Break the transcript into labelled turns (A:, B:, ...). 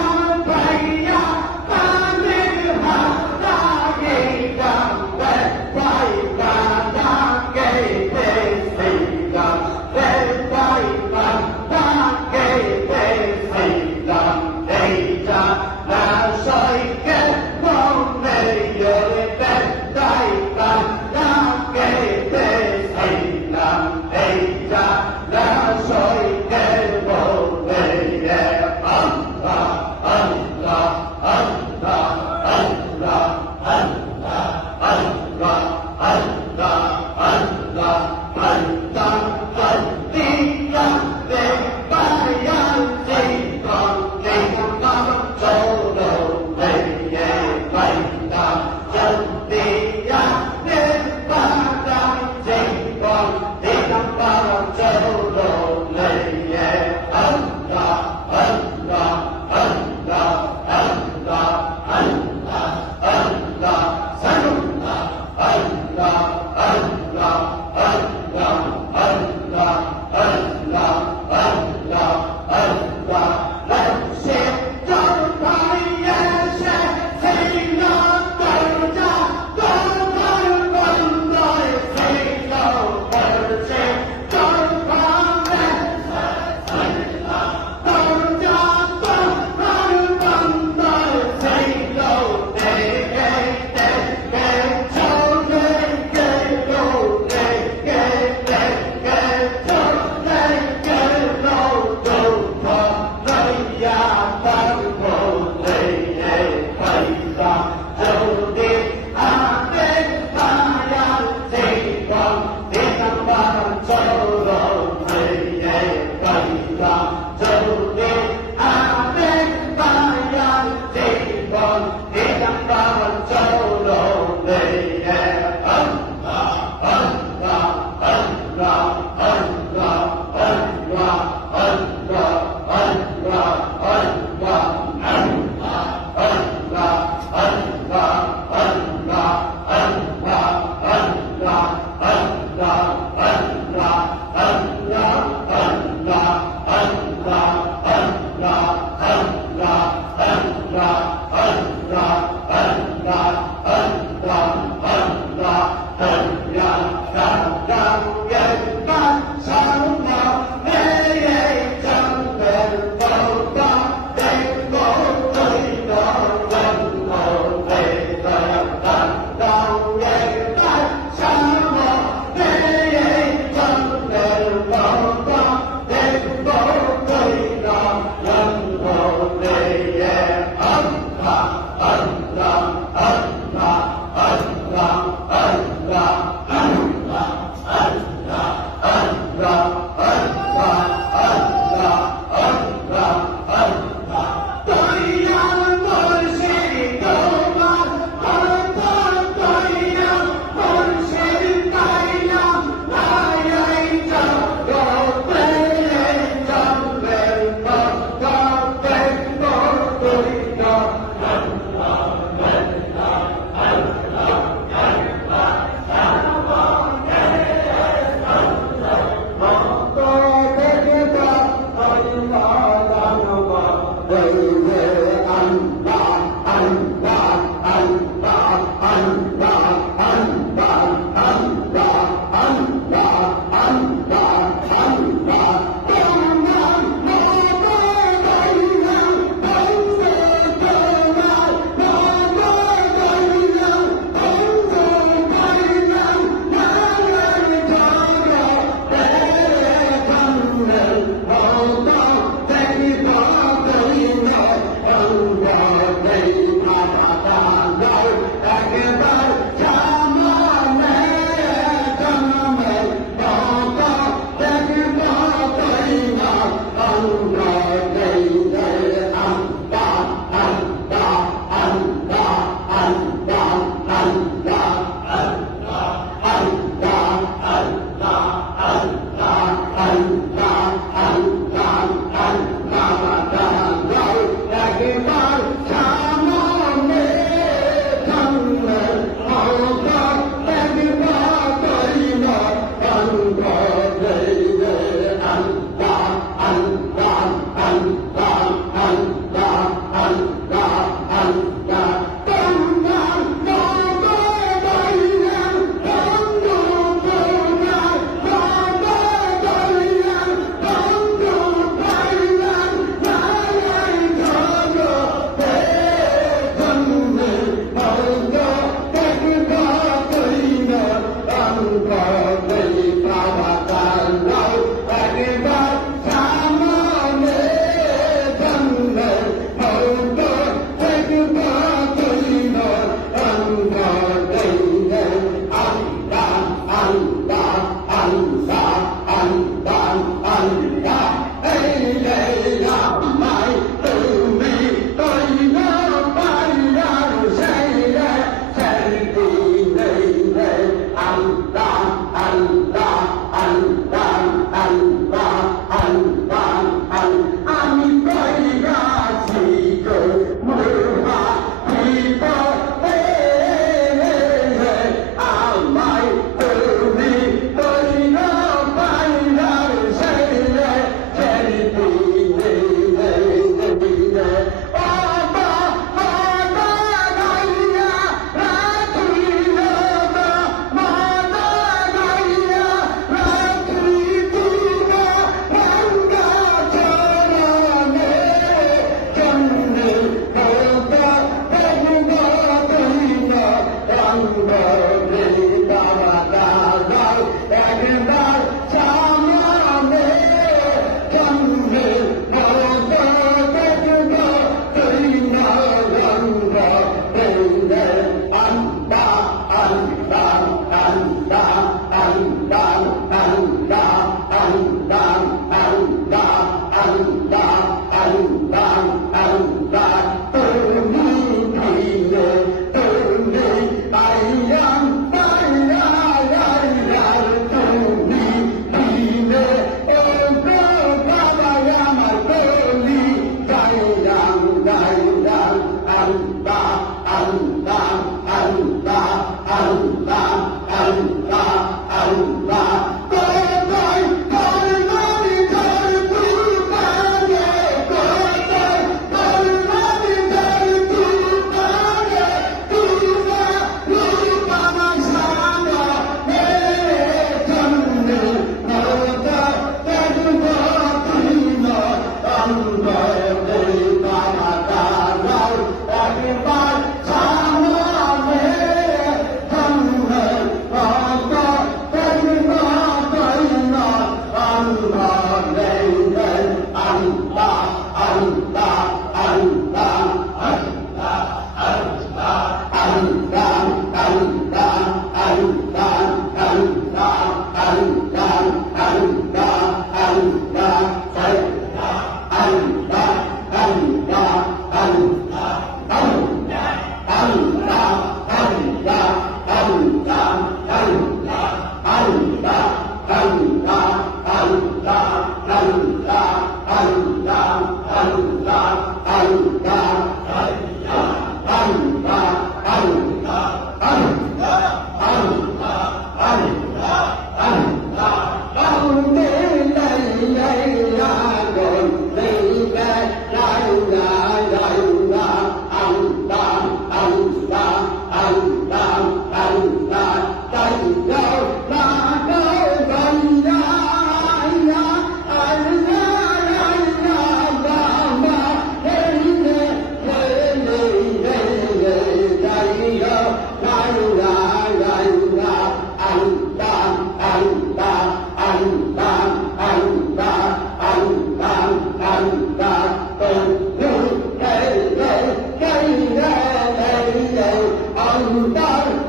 A: 라 Allah mulher ao lutar